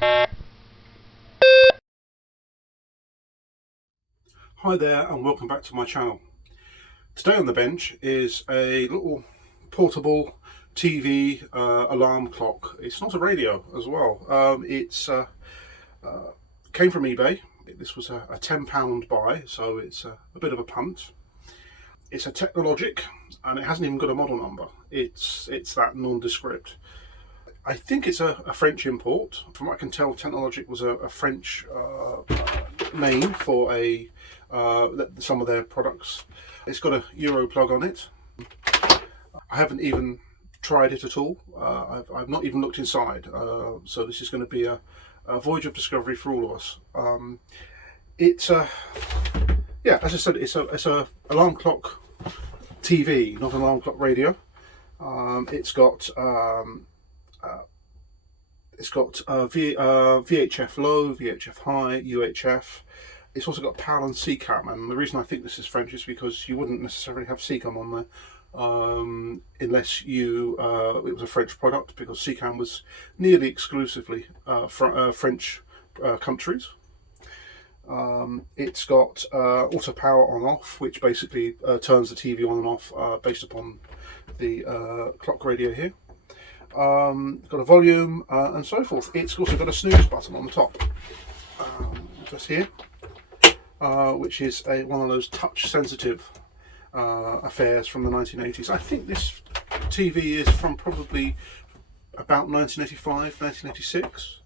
Hi there and welcome back to my channel. Today on the bench is a little portable TV alarm clock. It's not a radio as well. Came from eBay. This was a £10 buy, so it's a bit of a punt. It's a Technologic and it hasn't even got a model number. It's that nondescript. I think it's a French import. From what I can tell, Technologic was a French name for some of their products. It's got a Euro plug on it. I haven't even tried it at all. I've not even looked inside. So this is going to be a voyage of discovery for all of us. Yeah, as I said, it's a alarm clock TV, not an alarm clock radio. It's got VHF low, VHF high, UHF. It's also got PAL and CCAM, and the reason I think this is French is because you wouldn't necessarily have CCAM on there unless it was a French product, because CCAM was nearly exclusively French countries. It's got auto power on off, which basically turns the TV on and off based upon the clock radio here. Got a volume and so forth. It's also got a snooze button on the top, just here, which is one of those touch sensitive affairs from the 1980s. I think this TV is from probably about 1985, 1986.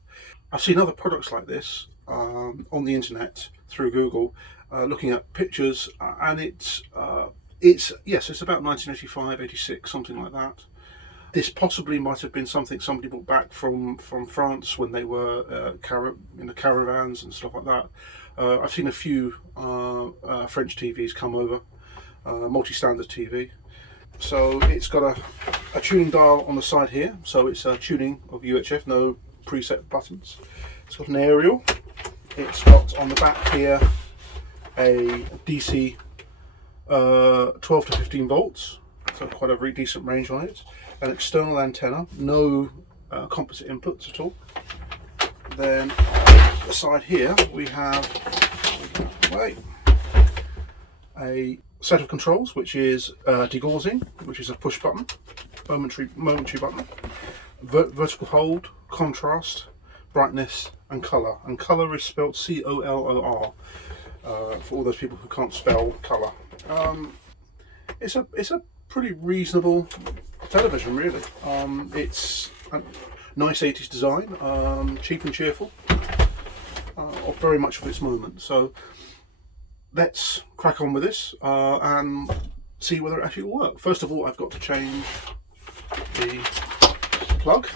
I've seen other products like this on the internet through Google, looking at pictures, and it's about 1985, 86, something like that. This possibly might have been something somebody brought back from France when they were in the caravans and stuff like that. I've seen a few French TVs come over, multi-standard TV. So it's got a tuning dial on the side here, so it's a tuning of UHF, no preset buttons. It's got an aerial. It's got on the back here a DC 12 to 15 volts, so quite a very decent range on it. An external antenna, no composite inputs at all. Then on the side here we have a set of controls, which is degaussing, which is a push button, momentary button, vertical hold, contrast, brightness, and colour. And colour is spelled COLOR for all those people who can't spell colour. It's a pretty reasonable television, really. It's a nice 80s design, cheap and cheerful, of very much of its moment. So let's crack on with this and see whether it actually will work. First of all, I've got to change the plug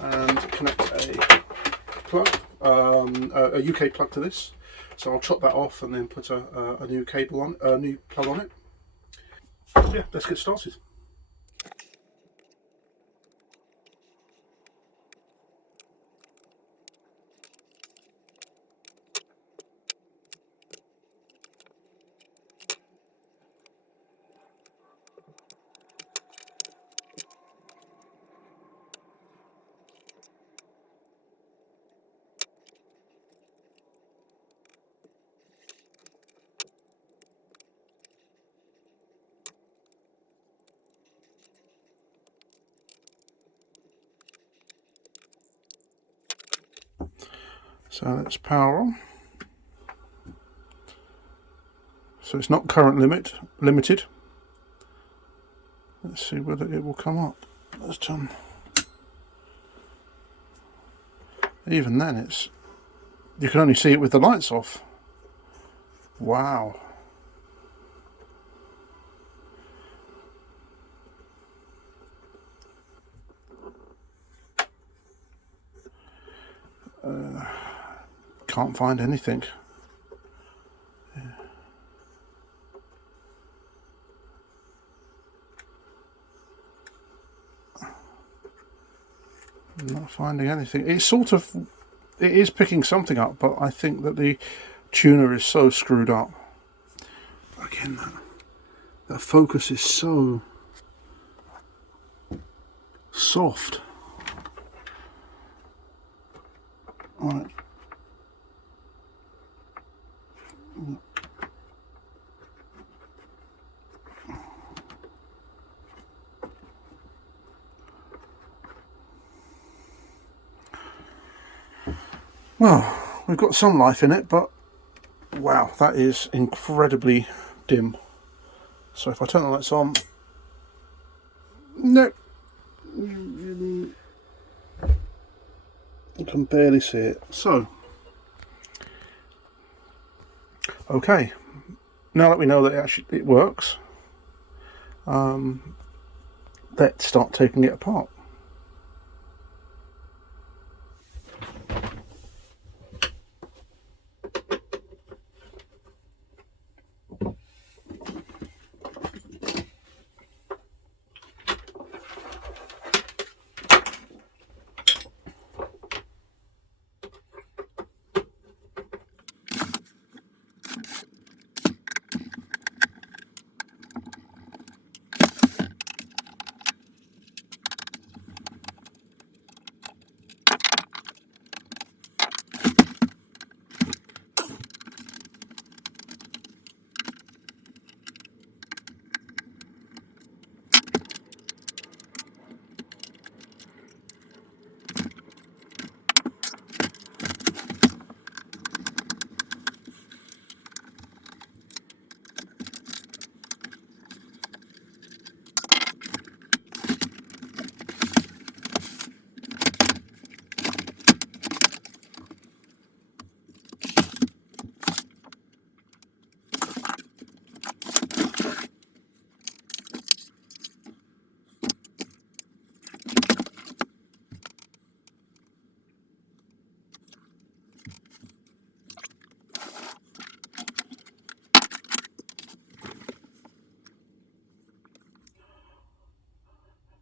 and connect a plug, a UK plug to this. So I'll chop that off and then put a new cable on, a new plug on it. Yeah, let's get started. So let's power on. So it's not current limited. Let's see whether it will come up. Let's turn. Even then, you can only see it with the lights off. Wow. Can't find anything. Not finding anything. It is picking something up, but I think that the tuner is so screwed up. Again, that focus is so soft. Right. Well, we've got some life in it, but wow, that is incredibly dim. So if I turn the lights on, nope, you can barely see it. So, okay, now that we know that it works, let's start taking it apart.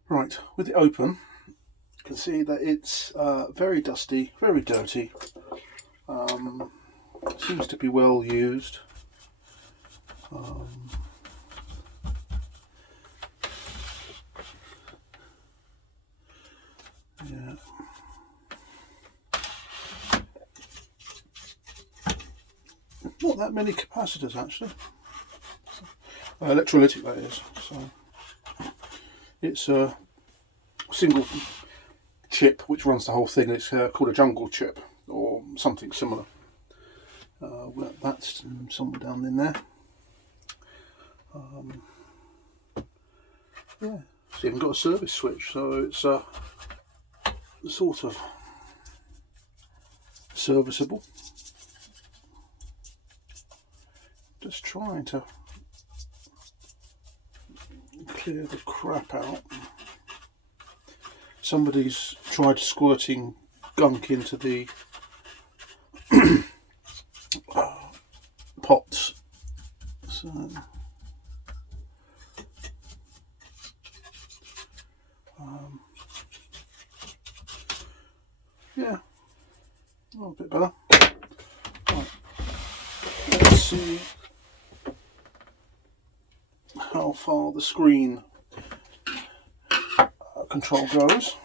Right, with it open, you can see that it's very dusty, very dirty. Seems to be well used. Yeah. Not that many capacitors actually. Electrolytic, that is. So it's a single chip which runs the whole thing. It's called a jungle chip or something similar. That's somewhere down in there. Yeah, it's even got a service switch, so it's sort of serviceable. Just trying to clear the crap out. Somebody's tried squirting gunk into the pots, so yeah, a little bit better. Right. Let's see how far the screen control goes.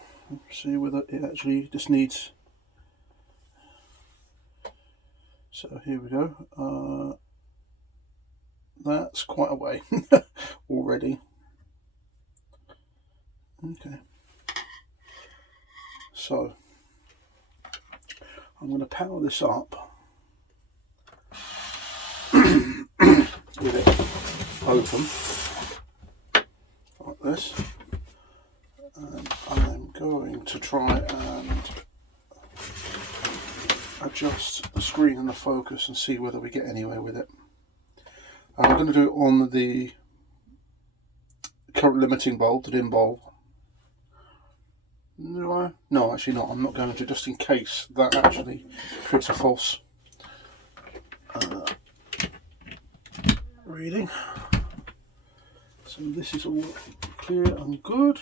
See whether it actually just needs. So here we go. That's quite a way already. Okay. So I'm going to power this up with it open like this, and I'm going to try and adjust the screen and the focus and see whether we get anywhere with it. I'm going to do it on the current limiting bulb, the dim bulb. No, actually not. I'm not going to, just in case that actually creates a false reading. So this is all clear and good.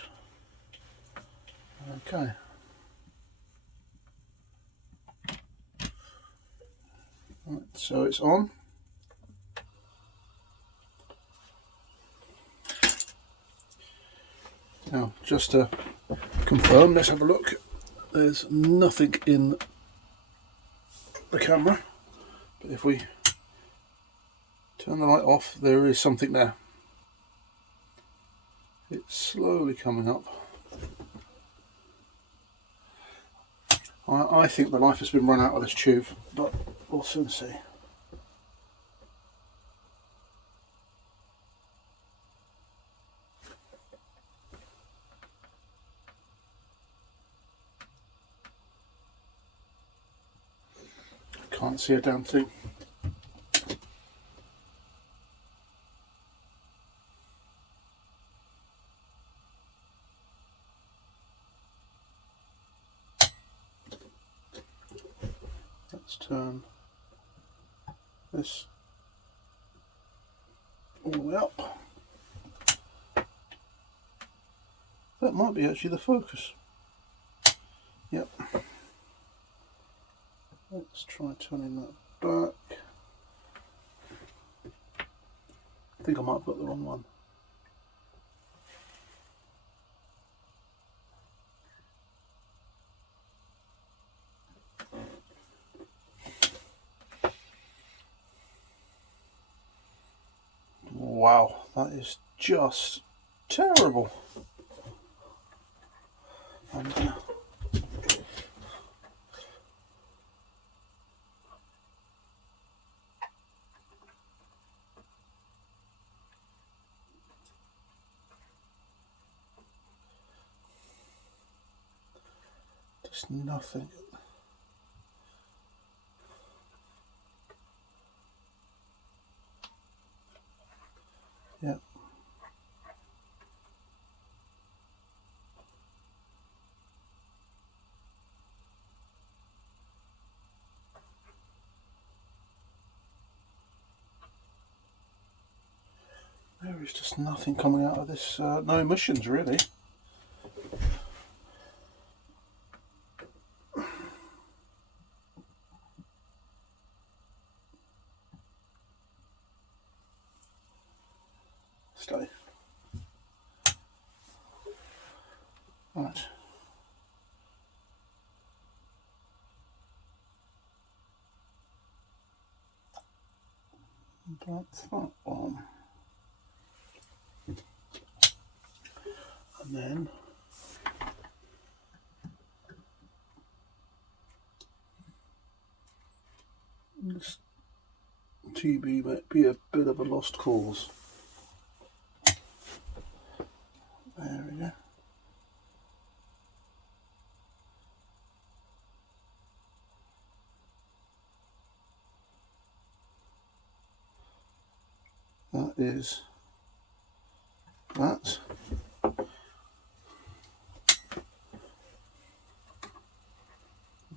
Okay. Right, so it's on. Now, just to confirm, let's have a look. There's nothing in the camera, but if we turn the light off, there is something there. It's slowly coming up. I think the life has been run out of this tube, but we'll soon see. Can't see a damn thing. Let's turn this all the way up. That might be actually the focus. Yep. Let's try turning that back. I think I might have got the wrong one. Wow, that is just terrible. Just nothing. Yep. There is just nothing coming out of this, no emissions really. Stay. Right. That's that one. And then this TB might be a bit of a lost cause. There we go. That is that.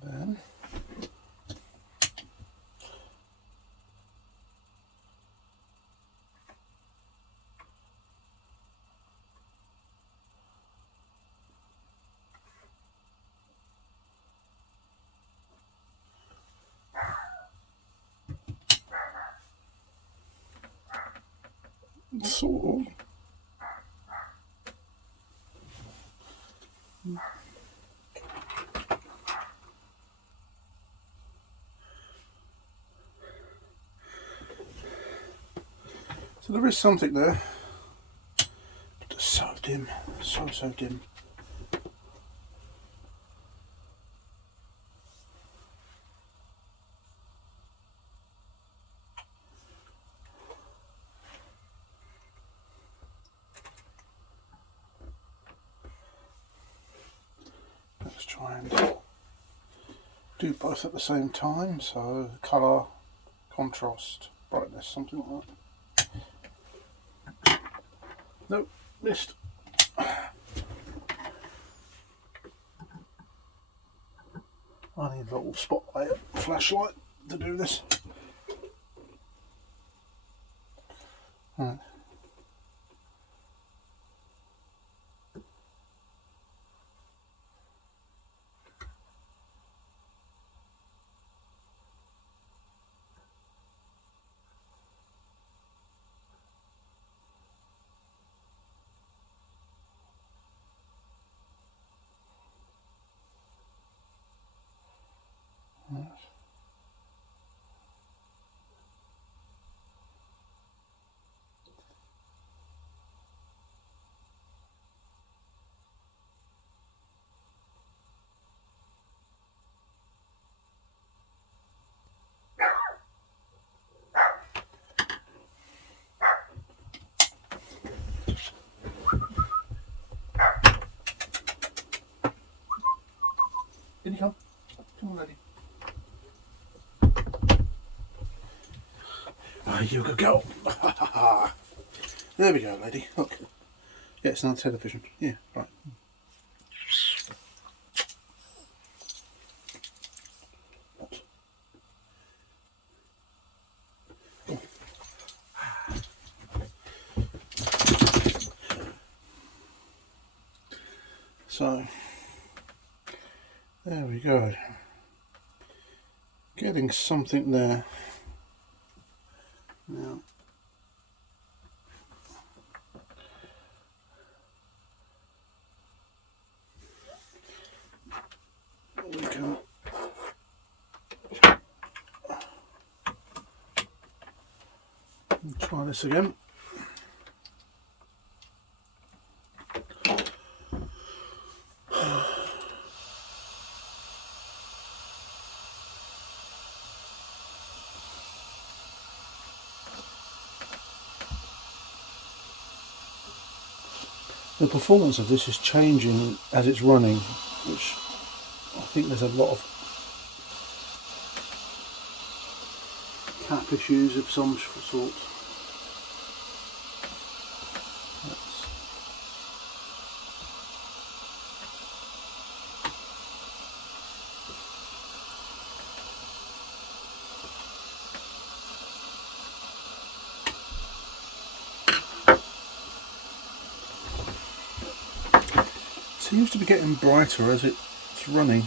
Then sort of. So there is something there, but it's so dim, so dim. Let's try and do both at the same time, so colour, contrast, brightness, something like that. Nope, missed. I need a little spotlight flashlight to do this. Right. Come on, lady. Oh, you good girl. There we go, lady. Look. Yeah, it's now television. Yeah, right. What? Oh. So, there we go. Getting something there. Now, we can try this again. The performance of this is changing as it's running, which I think there's a lot of cap issues of some sort. Seems to be getting brighter as it's running.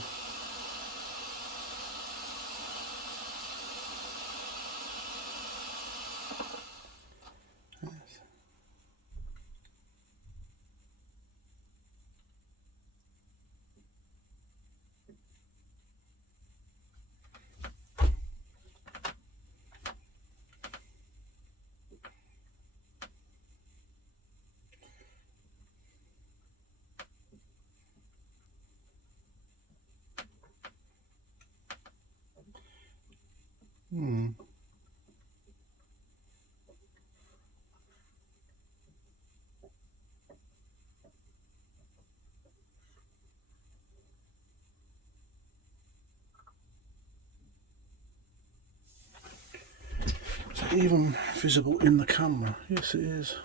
Is it even visible in the camera? Yes, it is.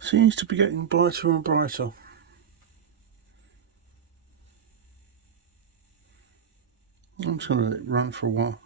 Seems to be getting brighter and brighter. I'm just going to let it run for a while.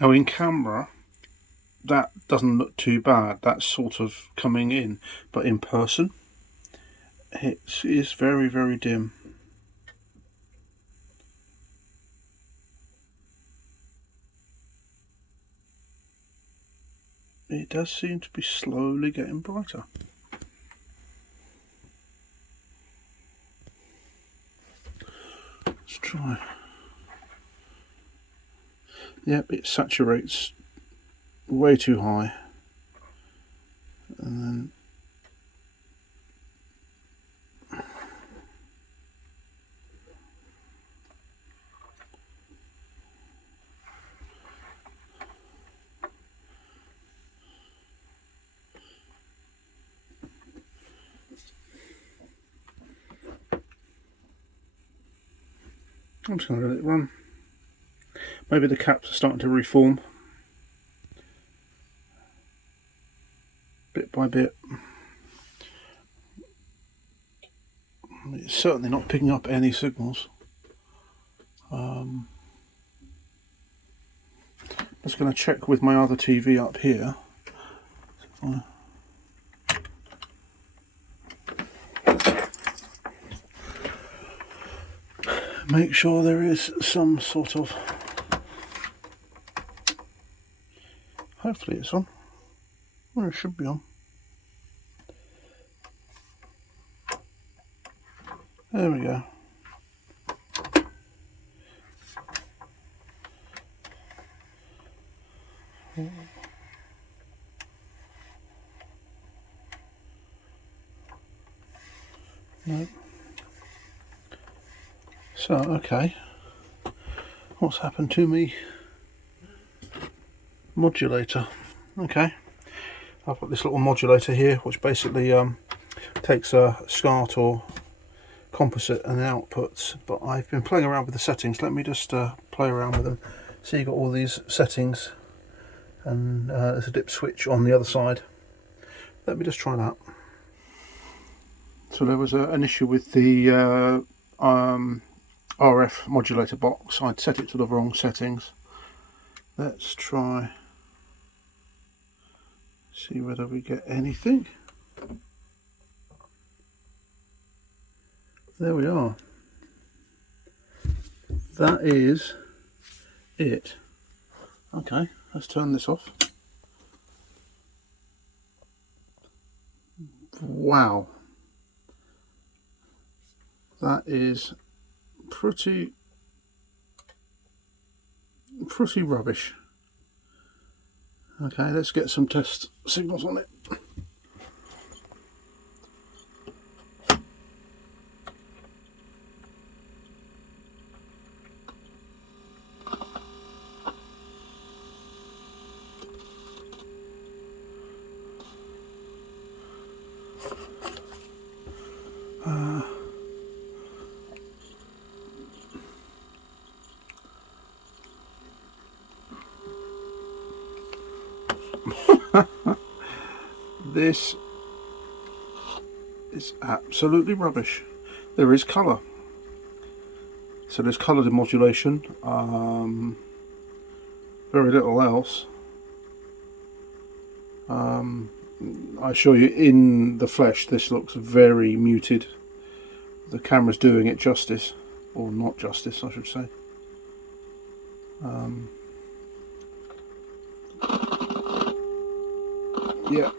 Now in camera, that doesn't look too bad. That's sort of coming in, but in person, it is very, very dim. It does seem to be slowly getting brighter. Let's try. Yep, it saturates way too high, and then I'm just going to let it run. Maybe the caps are starting to reform bit by bit. It's certainly not picking up any signals. Just going to check with my other TV up here. make sure there is some sort of, hopefully it's on. Well, it should be on. There we go. No. So, okay. What's happened to me? Modulator. Okay. I've got this little modulator here, which basically takes a SCART or composite and outputs, but I've been playing around with the settings. Let me just play around with them. So you've got all these settings, and there's a dip switch on the other side. Let me just try that. So there was an issue with the RF modulator box. I'd set it to the wrong settings. Let's try, see whether we get anything. There we are. That is it. Okay, let's turn this off. Wow. That is pretty rubbish. Okay, let's get some test signals on it. This is absolutely rubbish. There is colour, so there's colour modulation, very little else. I assure you, in the flesh this looks very muted. The camera's doing it justice, or not justice I should say. Yeah.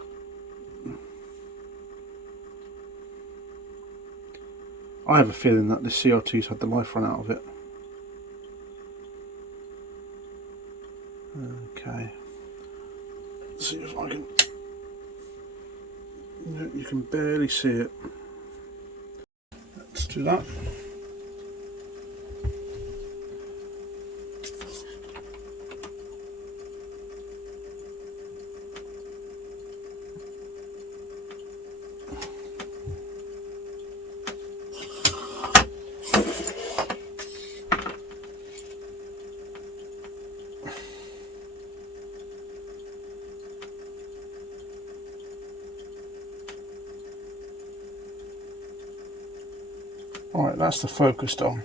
I have a feeling that this CRT's had the life run out of it. Okay. Let's see if I can... No, you can barely see it. Let's do that. Alright, that's the focused on.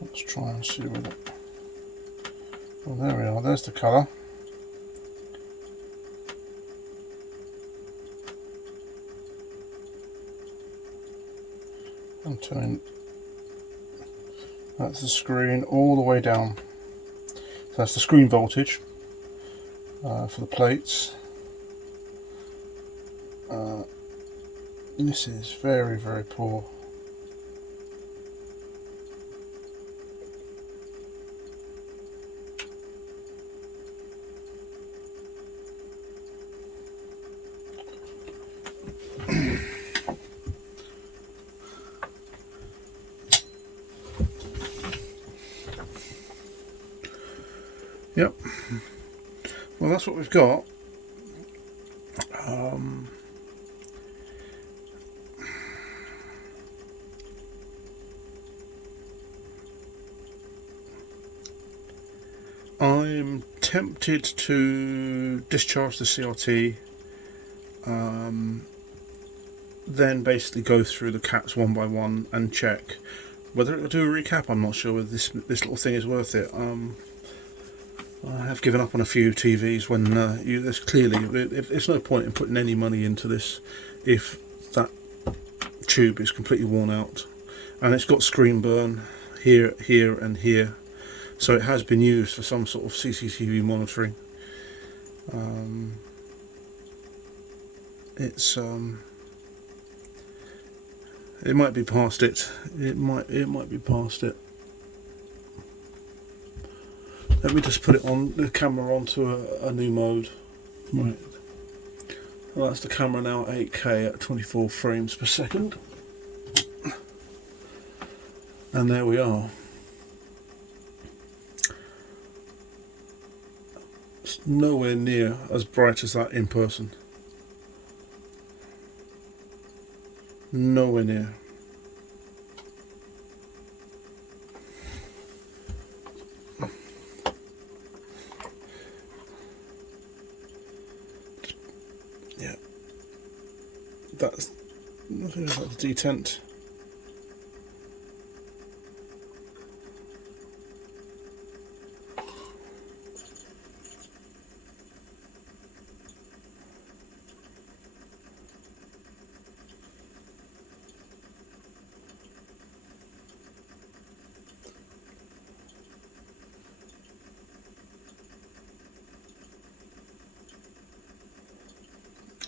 Let's try and see with it. Well, there we are, there's the colour. I'm turning, that's the screen all the way down. So that's the screen voltage for the plates. This is very, very poor. Yep. Well, that's what we've got. I'm tempted to discharge the CRT, then basically go through the caps one by one and check whether it'll do a recap. I'm not sure whether this little thing is worth it. I have given up on a few TVs when there's clearly there's no point in putting any money into this if that tube is completely worn out, and it's got screen burn here, here, and here. So it has been used for some sort of CCTV monitoring. It might be past it. It might be past it. Let me just put it on the camera onto a new mode. Right. Well, that's the camera now at 8K at 24 frames per second. And there we are. It's nowhere near as bright as that in person. Nowhere near. Yeah. That's nothing about the detent.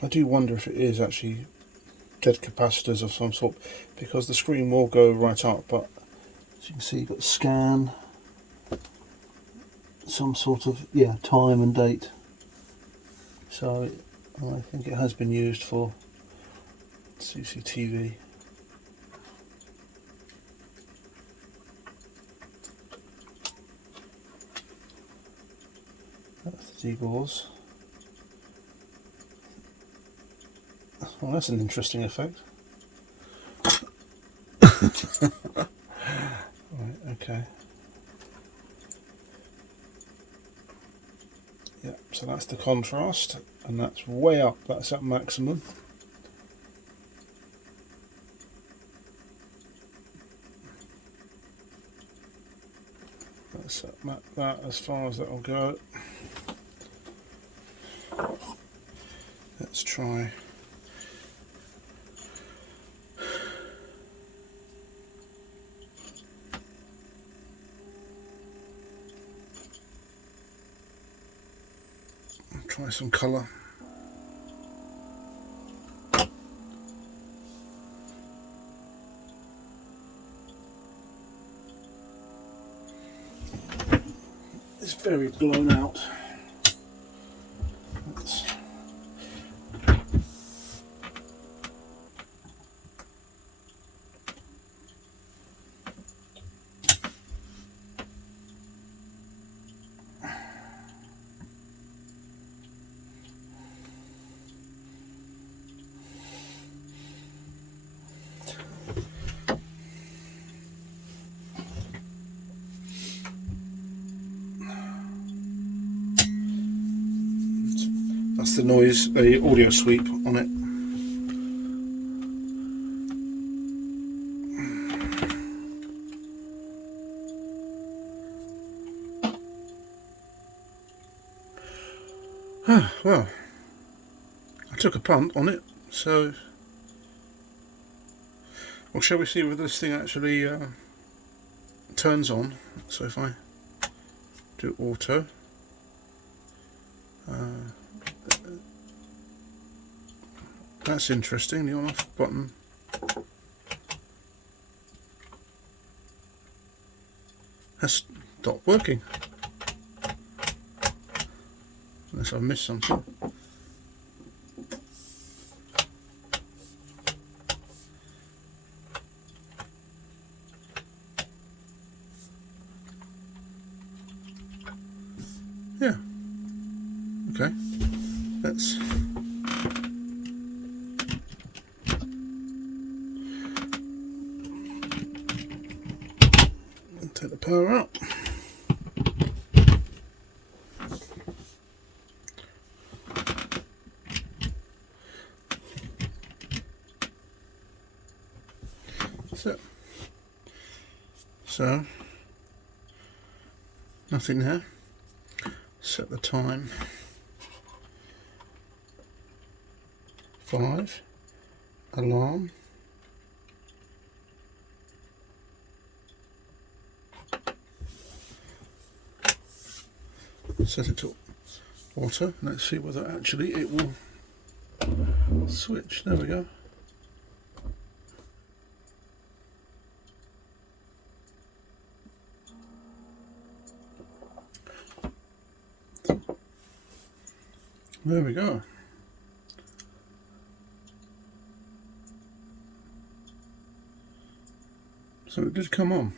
I do wonder if it is actually dead capacitors of some sort, because the screen will go right up, but as you can see, you've got scan, some sort of, yeah, time and date. So I think it has been used for CCTV. That's the D-bores. Well, that's an interesting effect. Right, okay. Yeah, so that's the contrast, and that's way up, that's at maximum. That's that as far as that'll go. Let's try. Try some colour. It's very blown out. That's the noise, the audio sweep on it. Well, I took a punt on it, so well, shall we see whether this thing actually turns on? So if I do auto, that's interesting, the on-off button. Has stopped working. Unless I've missed something. Yeah. Okay. Let's take the power out. Nothing there. Set the time. 5. Alarm. Set it to auto. Let's see whether actually it will switch. There we go. There we go. So it did come on.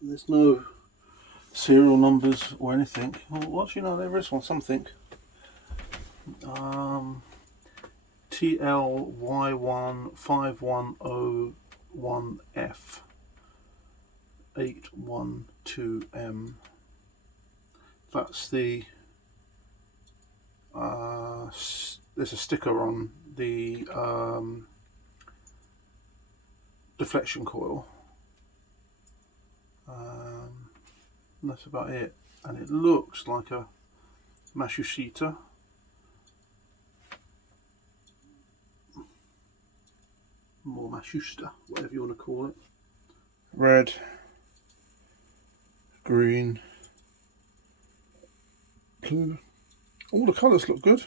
There's no serial numbers or anything. Well, actually, no, there is one, something. TLY15101F 812M. That's the there's a sticker on the deflection coil. And that's about it, and it looks like a Matsushita. More Matsushita, whatever you want to call it. Red, green, blue. All the colours look good.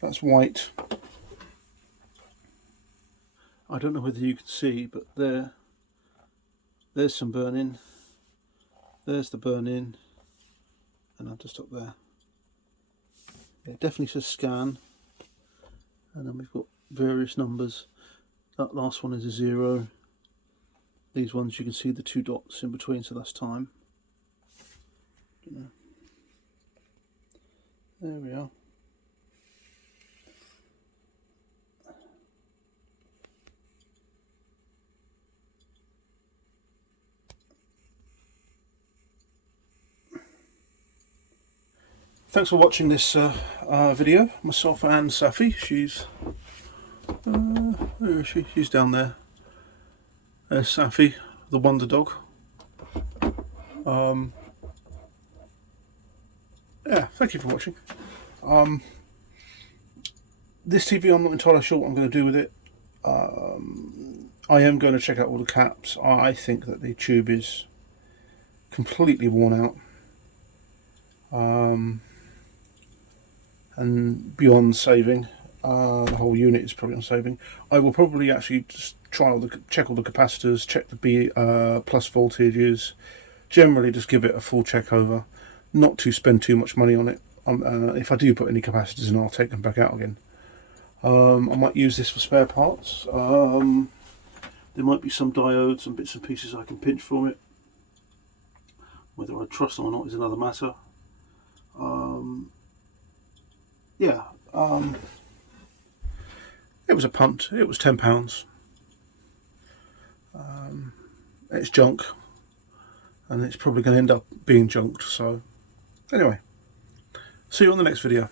That's white. I don't know whether you can see, but there's some burn-in. There's the burn-in, and I'll just up there. Yeah, it definitely says scan, and then we've got various numbers. That last one is a 0. These ones you can see the 2 dots in between, so that's time. There we are. Thanks for watching this video. Myself and Safi. She's where is she? She's down there. There's Safi, the wonder dog. Yeah, thank you for watching. This TV, I'm not entirely sure what I'm going to do with it. I am going to check out all the caps. I think that the tube is completely worn out. And beyond saving, the whole unit is probably on saving. I will probably actually just check all the capacitors, check the B plus voltages, generally just give it a full check over, not to spend too much money on it. If I do put any capacitors in, I'll take them back out again. I might use this for spare parts. There might be some diodes and bits and pieces I can pinch from it. Whether I trust them or not is another matter. Yeah, it was a punt. It was £10. It's junk, and it's probably going to end up being junked. So anyway, see you on the next video.